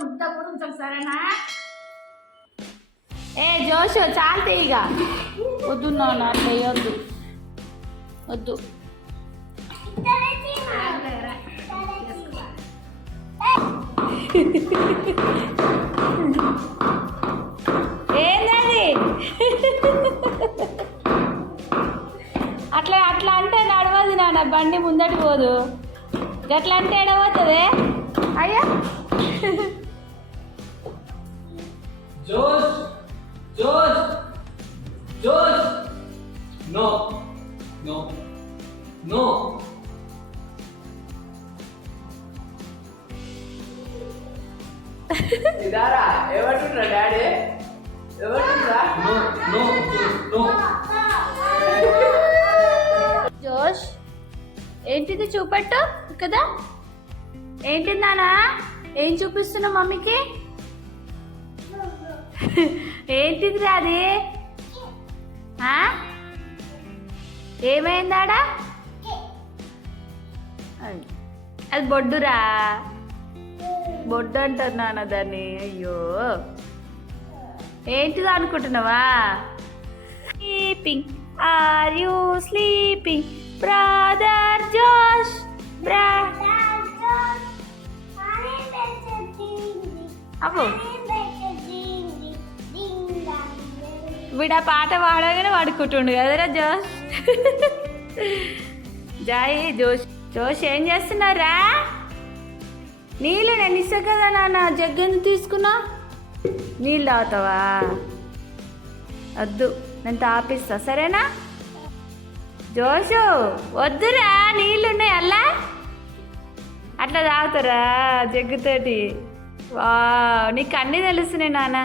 ముద్దప్పుడు కొంచెం సరేనా? ఏ జోషు చాలు ఇక వద్దు నాన్న అట్లా వేయొద్దు వద్దు. ఏంటది అట్లా అట్లా అంటే నడవదు నాన్న, బండి ముందటి పోదు. గట్లా అంటే ఎడబోతుంది అయ్యా. Josh Josh Josh no no no. ఇదారా ఎవరుంటారా డాడీ? ఎవరుంటారా? No no no. జోష్ ఏంటిది చూపెట్టు కదా. ఏంటిది నానా, ఏం చూపిస్తున్నావు మమ్మీకి? ఏంటిది అది? ఏమైందాడా? అది బొడ్డురా, బొడ్డు అంటారు నాన్న దాన్ని. అయ్యో ఏంటిది అనుకుంటున్నావా? Sleeping, are you sleeping brother Josh? అబ్బో వీడు ఆ పాట పాడగానే వాడుకుంటుండు కదరా జోష్. జాయి జోష్ జోష్ ఏం చేస్తున్నారా? నీళ్ళు నేను ఇస్తా కదా నాన్న, జగ్గని తీసుకున్నా. నీళ్ళు తాగుతావా? వద్దు, నేను తాపిస్తా సరేనా? జోషు వద్దురా, నీళ్ళు ఉన్నాయి అల్లా. అట్లా తాగుతారా జగ్గుతోటి? వా నీకు అన్నీ తెలుస్తున్నాయి నాన్న.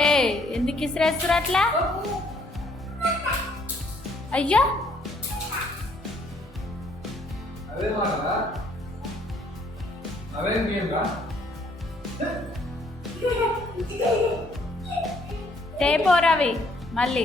ఏ ఎందుకు ఇసిరేస్తారు అట్లా? అయ్యో అదే మాట అవేం గేమ్ రా. టేపోరవి మళ్ళీ